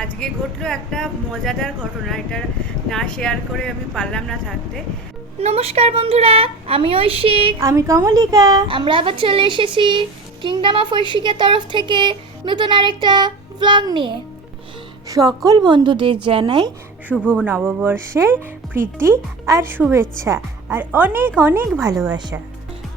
আজকে ঘটলো একটা মজাদার ঘটনা এটা না শেয়ার করে আমি পারলাম না থাকতে। নমস্কার বন্ধুরা আমি ঐশিক। আমি কমলিকা। আমরা আবার চলে এসেছি কিংডম অফ ঐশিকের তরফ থেকে নতুন আরেকটা ব্লগ নিয়ে। সকল বন্ধুদের জানাই শুভ নববর্ষের প্রীতি আর শুভেচ্ছা আর অনেক অনেক ভালোবাসা।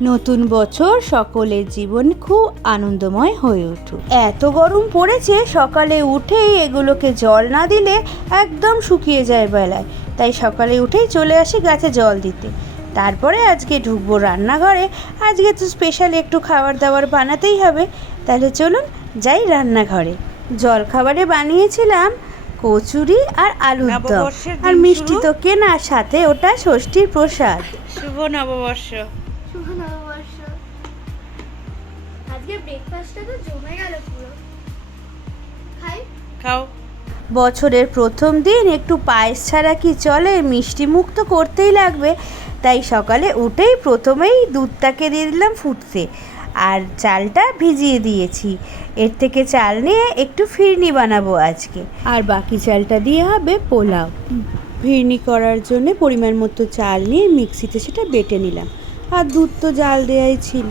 নতুন বছর সকলের জীবন খুব আনন্দময় হয়ে উঠুক। এত গরম পড়েছে সকালে উঠেই এগুলোকে জল না দিলে একদম শুকিয়ে যায় বেলায়। তাই সকালে উঠেই চলে আসি গাছে জল দিতে। তারপরে আজকে ঢুকবো রান্নাঘরে। আজকে তো স্পেশাল একটু খাবার দাবার বানাতেই হবে। তাহলে চলুন যাই রান্নাঘরে। জল খাবারে বানিয়েছিলাম কচুরি আর আলুর দম। আর মিষ্টি তো কেনা সাথে ওটা ষষ্ঠীর প্রসাদ। শুভ নববর্ষ। আজকে ব্রেকফাস্টটা তো জমে গেল পুরো। খাই? খাও। বছরের প্রথম দিন একটু পায়েস ছাড়া কি চলে? মিষ্টি মুখ তো করতেই লাগবে। তাই সকালে উঠেই প্রথমেই দুধটাকে দিয়ে দিলাম ফুটতে। আর চালটা ভিজিয়ে দিয়েছি। এর থেকে চাল নিয়ে একটু ফিরনি বানাবো আজকে। আর বাকি চালটা দিয়ে হবে পোলাও। ফিরনি করার জন্য পরিমাণ মতো চাল নিয়ে মিক্সিতে সেটা বেটে নিলাম। আর দুধ তো জাল দেওয়াই ছিল।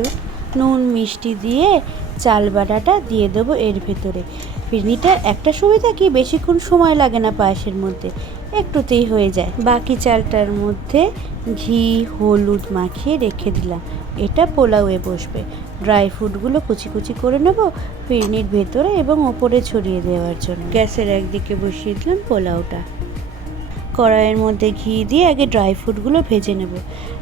নুন, মিষ্টি দিয়ে চাল বাটাটা দিয়ে দেবো এর ভেতরে। ফিরনিটার একটা সুবিধা কি, বেশিক্ষণ সময় লাগে না পায়েসের মধ্যে, একটুতেই হয়ে যায়। বাকি চালটার মধ্যে ঘি, হলুদ মাখিয়ে রেখে দিলাম। এটা পোলাওয়ে বসবে। ড্রাই ফ্রুটগুলো কুচি কুচি করে নেব ফিরনির ভেতরে এবং ওপরে ছড়িয়ে দেওয়ার জন্য। গ্যাসের একদিকে বসিয়ে দিলাম পোলাওটা। কড়াইয়ের মধ্যে ঘি দিয়ে আগে ড্রাই ফ্রুটগুলো ভেজে নেব।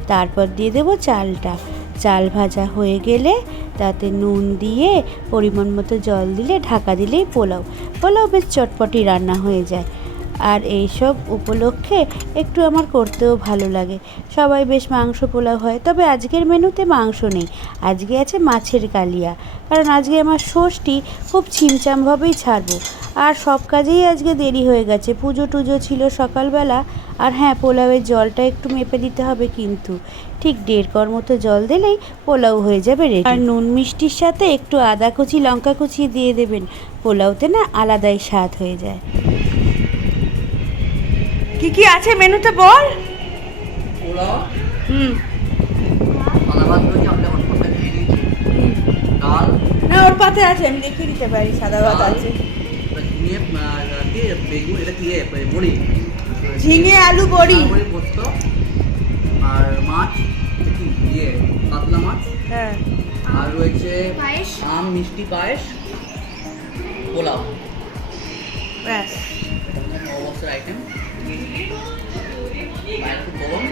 তারপর দিয়ে দেবো চালটা। চাল ভাজা হয়ে গেলে তাতে নুন দিয়ে পরিমাণ মতো জল দিলে ঢাকা দিলেই পোলাও। পোলাও বেশ চটপটি রান্না হয়ে যায়। আর এইসব উপলক্ষে একটু আমার করতেও ভালো লাগে। সবাই বেশ মাংস পোলাও হয়, তবে আজকের মেনুতে মাংস নেই। আজকে আছে মাছের কালিয়া। কারণ আজকে আমার ষষ্ঠী, খুব ছিমচামভাবেই ছাড়বো। আর সব কাজেই আজকে দেরি হয়ে গেছে। পুজো টুজো ছিল সকালবেলা। আর হ্যাঁ পোলাওয়ের জলটা একটু মেপে দিতে হবে কিন্তু। ঠিক দেড় কর মতো জল দিলেই পোলাও হয়ে যাবে রেডি আর নুন মিষ্টির সাথে একটু আদা কুচি লঙ্কা কুচি দিয়ে দেবেন। পোলাওতে না আলাদাই স্বাদ হয়ে যায়। কি কি আছে মেনুতে বল? পোলাও। হুম। না ওর পাতে আছে আমি দেখিয়ে দিতে পারি সাদা ভাত আছে। ঝিঙে বড়ি। আলু বড়ি। আর মাছ কি ইয়ে কাতলা মাছ। হ্যাঁ। আর রয়েছে। আম মিষ্টি পায়েস পোলাও। ব্যাস। অবশ্যই আইটেম আর একটু গরম।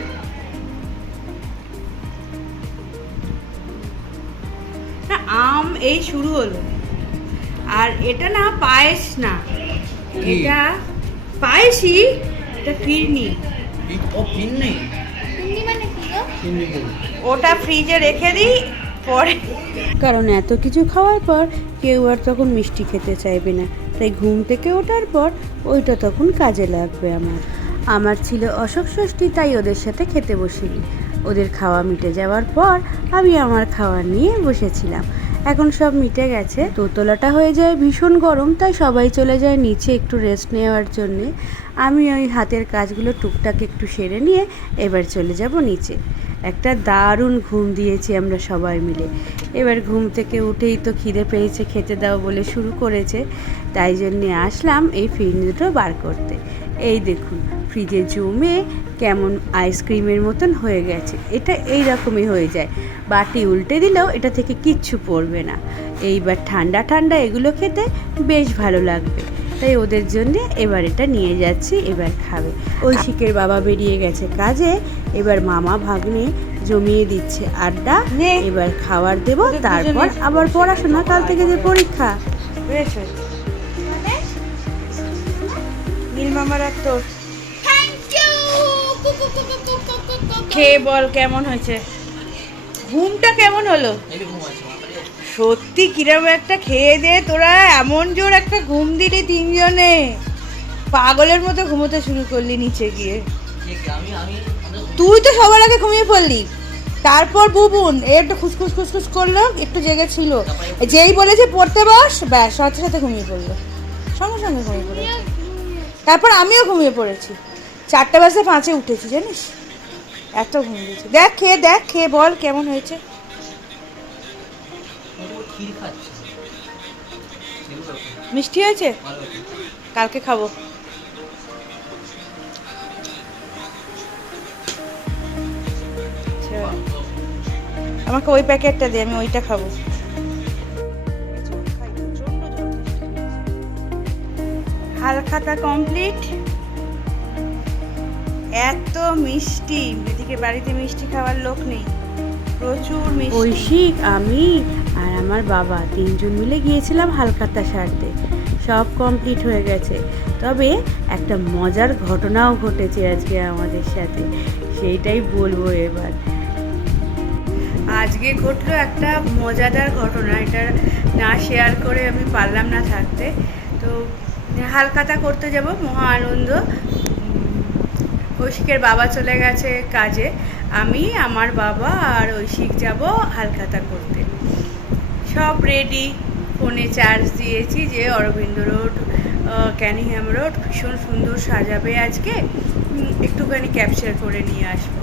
না আম এই শুরু হলো। আর এটা না পায়েস না। এটা পায়েসই এটা ফিরনি ও পিন ওটা ফ্রিজে রেখে দিই, পরে। কারণ এত কিছু খাওয়ার পর কেউ আর তখন মিষ্টি খেতে চাইবে না। তাই ঘুম থেকে ওঠার পর ওইটা তখন কাজে লাগবে আমার। আমার ছিল অশোক ষষ্ঠী, তাই ওদের সাথে খেতে বসিনি। ওদের খাওয়া মিটে যাওয়ার পর আমি আমার খাওয়া নিয়ে বসেছিলাম। এখন সব মিটে গেছে। দোতলাটা হয়ে যায় ভীষণ গরম, তাই সবাই চলে যায় নিচে একটু রেস্ট নেওয়ার জন্যে। আমি ওই হাতের কাজগুলো টুকটাক একটু সেরে নিয়ে এবার চলে যাব নিচে। একটা দারুণ ঘুম দিয়েছি আমরা সবাই মিলে। এবার ঘুম থেকে উঠেই তো খিদে পেয়েছে, খেতে দাও বলে শুরু করেছে। তাই জন্যে আসলাম এই ফ্রিজ দুটো বার করতে। এই দেখুন, ফ্রিজে জমে কেমন আইসক্রিমের মতন হয়ে গেছে। এটা এই রকমই হয়ে যায়। বাটি উল্টে দিলেও এটা থেকে কিচ্ছু পড়বে না। এইবার ঠান্ডা ঠান্ডা এগুলো খেতে বেশ ভালো লাগবে। তাই ওদের জন্য এবার এটা নিয়ে যাচ্ছি এবার খাবে। ঐশিকের বাবা বেরিয়ে গেছে কাজে এবার মামা ভাগ্নে জমিয়ে দিচ্ছে আড্ডা। এবার খাবার দেব তারপর আবার পড়াশোনা কাল থেকে যে পরীক্ষা। বেশ হয়েছে মামার আর তোর? খেয়ে বল কেমন হয়েছে? ঘুমটা কেমন হলো? ঘুম আছে সত্যি কিরম একটা খেয়ে দে তোরা এমন জোর একটা ঘুম দিলি তিনজনে। পাগলের মতো ঘুমোতে শুরু করলি নিচে গিয়ে। তুই তো সবার আগে ঘুমিয়ে পড়লি। তারপর বুবুন এ একটু খুসখুস খুসখুস করল একটু জেগে ছিল। যেই বলেছে পড়তে বস ব্যাস সাথে সাথে ঘুমিয়ে পড়ল। সঙ্গে সঙ্গে ঘুমিয়ে পড়ল তারপর আমিও ঘুমিয়ে পড়েছি। চারটে বাজে পাঁচে উঠেছি জানিস? এত ঘুম দিয়েছি। দেখ খেয়ে দেখ খেয়ে বল কেমন হয়েছে। মিষ্টি হয়েছে? কালকে খাব। আচ্ছা। আমাকে ওই প্যাকেটটা দে, আমি ওইটা খাব। হালখাতা কমপ্লিট এত মিষ্টি। এদিকে বাড়িতে মিষ্টি খাওয়ার লোক নেই। প্রচুর মিষ্টি। ঐশিক, আমি আর আমার বাবা তিনজন মিলে গিয়েছিলাম হালখাতা সারতে। সব কমপ্লিট হয়ে গেছে। তবে একটা মজার ঘটনাও ঘটেছে আজকে আমাদের সাথে, সেইটাই বলব এবার। আজকে ঘটলো একটা মজাদার ঘটনা, এটা না শেয়ার করে আমি পারলাম না থাকতে। তো হালখাতা করতে যাব, মহা আনন্দ। ঐশিকের বাবা চলে গেছে কাজে, আমি, আমার বাবা আর ঐশিক যাব হালখাতা করতে। সব রেডি ফোনে চার্জ দিয়েছি যে অরবিন্দ রোড ক্যানিংহাম রোড, ভীষণ সুন্দর সাজাবে আজকে। একটুখানি ক্যাপচার করে নিয়ে আসব।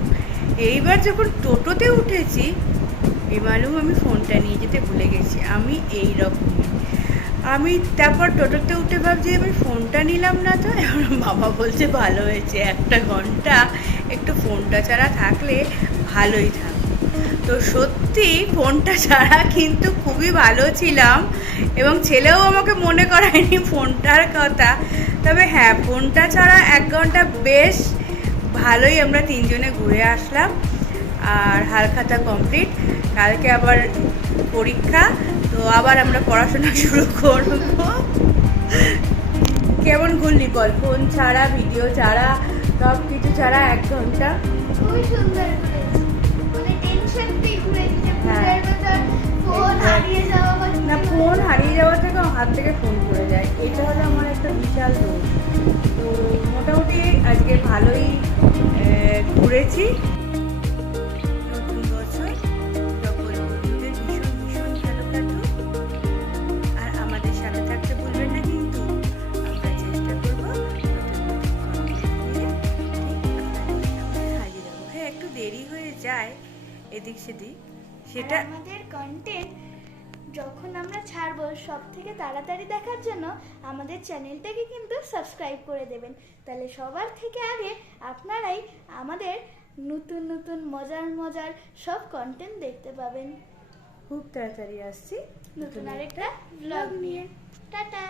এইবার যখন টোটোতে উঠেছি বেমালুম আমি ফোনটা নিয়ে যেতে ভুলে গেছি। আমি এই রকম আমি তারপর টোটোতে উঠে ভাবছি, আমি ফোনটা নিলাম না তো? এবার বাবা বলছে, ভালো হয়েছে, একটা ঘণ্টা। একটু ফোনটা ছাড়া থাকলে ভালোই থাকতো। তো সত্যি ফোনটা ছাড়া কিন্তু খুবই ভালো ছিলাম এবং ছেলেও আমাকে মনে করায়নি ফোনটার কথা। তবে হ্যাঁ ফোনটা ছাড়া এক ঘণ্টা বেশ ভালোই আমরা তিনজনে ঘুরে আসলাম আর হালখাতা কমপ্লিট। কালকে আবার পরীক্ষা, তো আবার আমরা পড়াশোনা শুরু করব। কেমন ঘুরলি বল? ফোন ছাড়া, ভিডিও ছাড়া সব কিছু ছাড়া এক ঘণ্টা? খুবই সুন্দর না ফোন হারিয়ে যাওয়া থেকে হাত থেকে ফোন পড়ে যায়। এটা হলো আমার একটা বিশাল দোষ। তো মোটামুটি আজকে ভালোই ঘুরেছি। হ্যাঁ দেরি হয়ে যায় এদিক সেদিক। সেটা আমাদের কন্টেন্ট যখন আমরা ছাড়বো সব থেকে তাড়াতাড়ি দেখার জন্য আমাদের চ্যানেলটাকে কিন্তু সাবস্ক্রাইব করে দেবেন। তাহলে সবার থেকে আগে আপনারাই আমাদের নতুন নতুন মজার মজার সব কন্টেন্ট দেখতে পাবেন। খুব তাড়াতাড়ি আসছি। নতুন আরেকটা ব্লগ নিয়ে। টাটা!